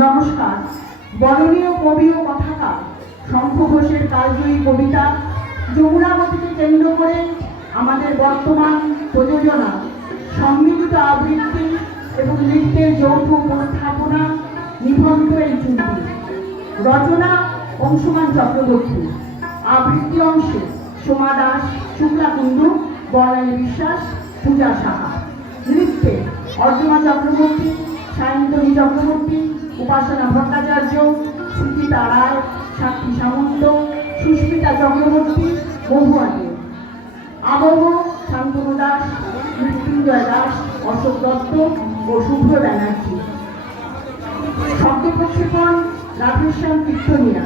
নমস্কার। বরণীয় কবি ও কথাকার শঙ্খ ঘোষের কালজয়ী কবিতা যমুনাবতীকে কেন্দ্র করে আমাদের বর্তমান প্রযোজনা, সম্মিলিত আবৃত্তি এবং নৃত্যের যৌথ উপস্থাপনা নিবন্ধ এই চুক্তি। রচনা অংশমান চক্রবর্তী। আবৃত্তি অংশে সোমা দাস, শুক্লা কুণ্ডু, বর্ণালী বিশ্বাস, পূজা সাহা। নৃত্যে অর্জুনা চক্রবর্তী, সায়ন্তনী চক্রবর্তী উপাসনা ভট্টাচার্য সুচিতা রায়, সাক্ষী সামন্ত, সুস্মিতা চক্রবর্তী বহু আগে আবহ শান্তনু দাস, মৃত্যুঞ্জয় দাস, অশোক দত্ত ও শুভ্র ব্যানার্জি। শব্দ প্রক্ষেপণ, রাধেশ্যাম কীর্তনিয়া।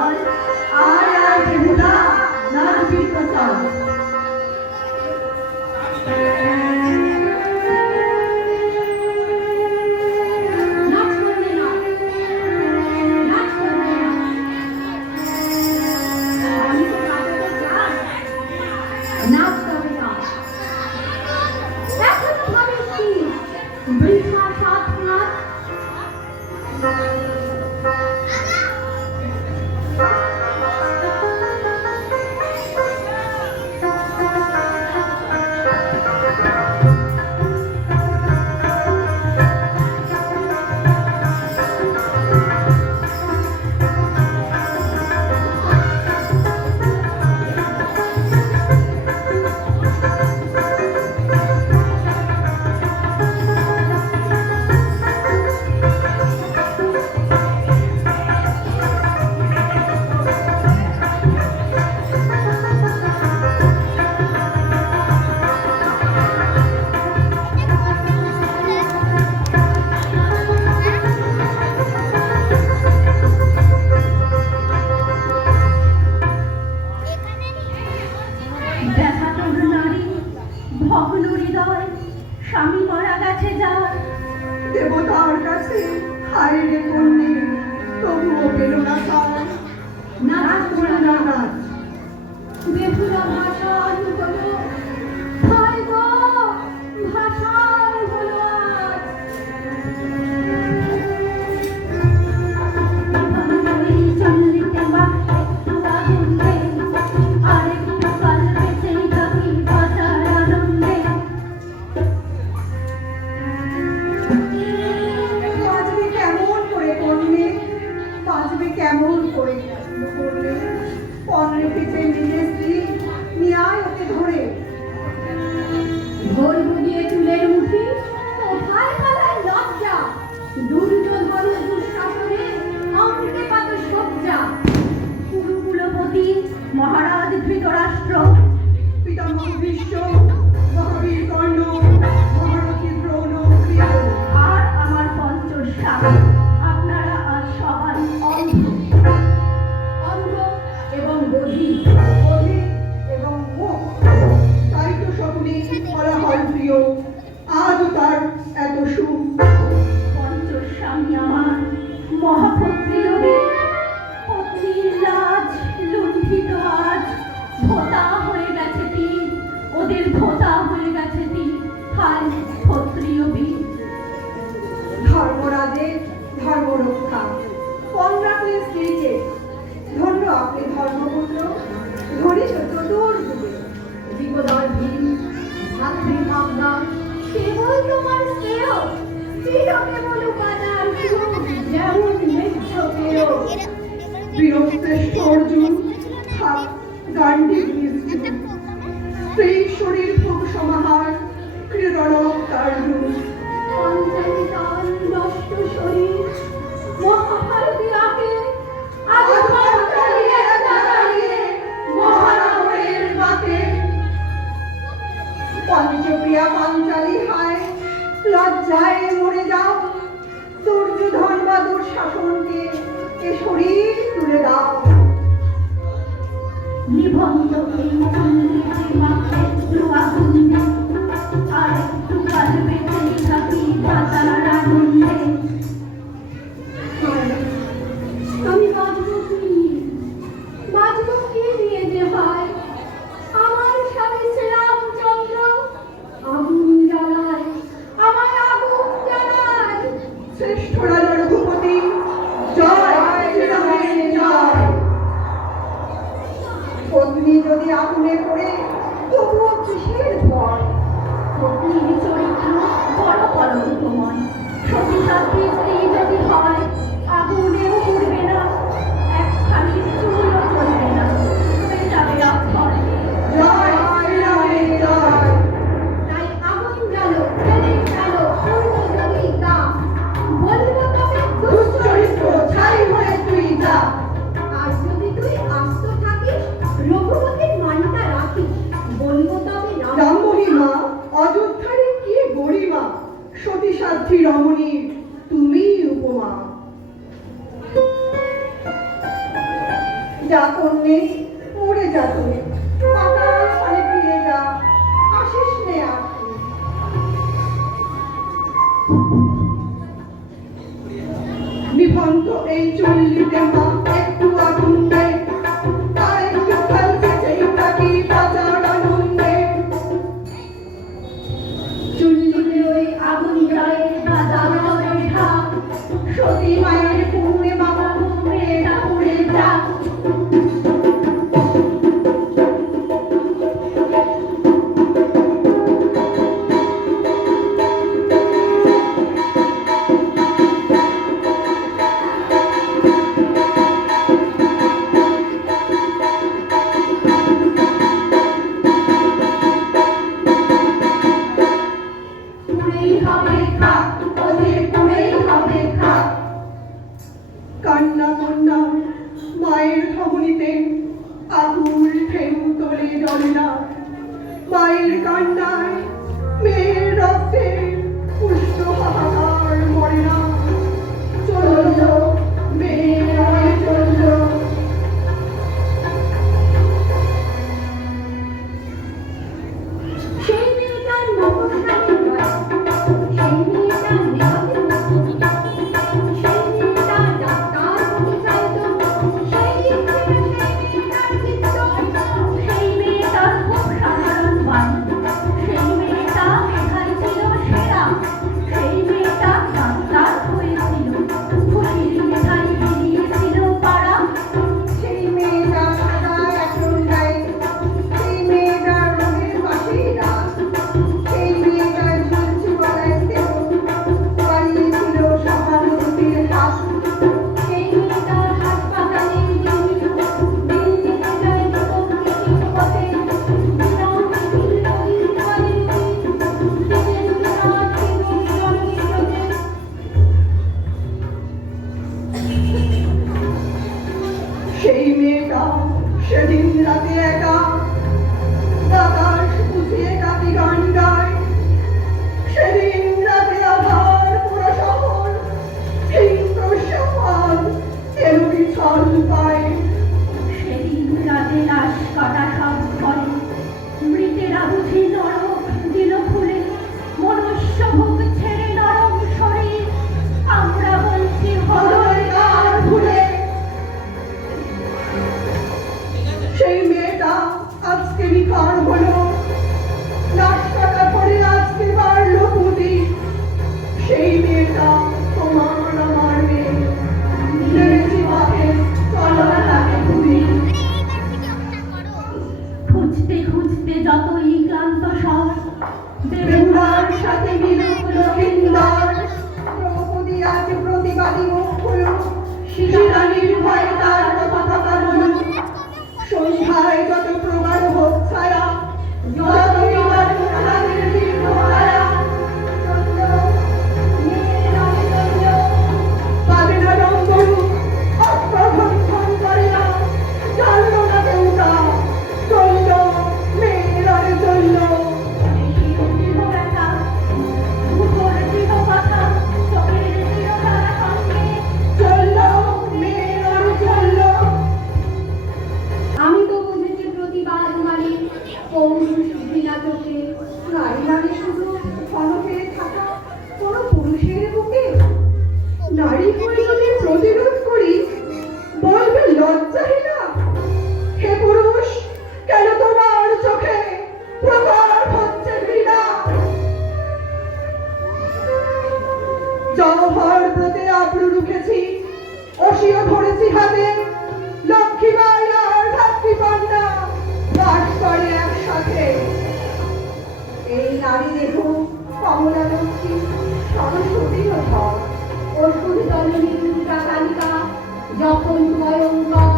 प्रसाद आया हुदा नर भी प्रसाद ভগ্ন হৃদয়, স্বামী মারা গেছে যা দেবতার কাছে, হায় রে কন্যে, তবুও পেল না তার। না না না না বেহুলা ভাষণ হলো দুর্যোধন দুঃশাসনে অঙ্কে পাত সজ্জা। কুলপতি মহারাজ ধৃতরাষ্ট্র পিতামহ ভীষ্ম যেমন নিত্য প্রিয় বীরত্বেষ্ট অর্জুন স্ত্রী শরীর ভোগ সমাহার ক্রীড়নক কার্য শরীর সতীময় সতী সাথী campo 所以 জনভার ব্রতে রুখেছি অসিও ধরেছি হাতে। বাস করে একসাথে। এই নারী দেহ কমলা লক্ষ্মী সরস্বতীর জননী কালিকা যখন ভয়ঙ্কর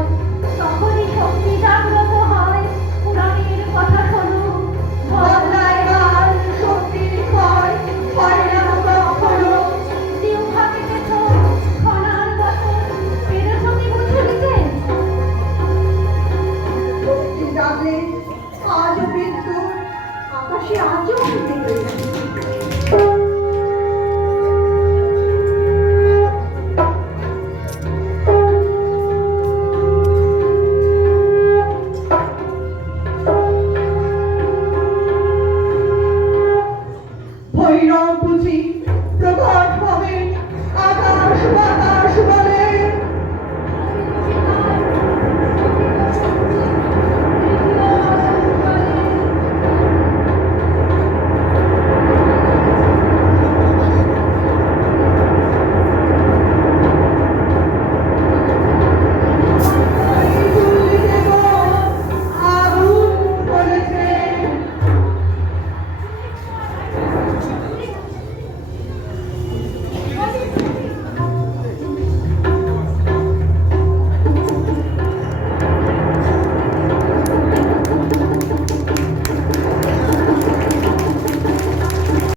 তখনই শক্তি জাগ্রত